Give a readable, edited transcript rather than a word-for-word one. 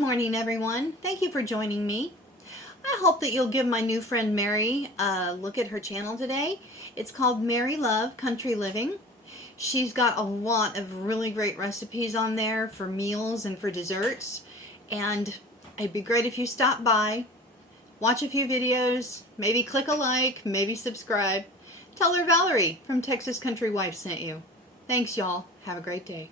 morning, everyone. Thank you for joining me. I hope that you'll give my new friend Mary a look at her channel today. It's called Mary Love Country Living. She's got a lot of really great recipes on there for meals and for desserts. And it'd be great if you stop by, watch a few videos, maybe click a like, maybe subscribe. Tell her Valerie from Texas Country Wife sent you. Thanks, y'all. Have a great day.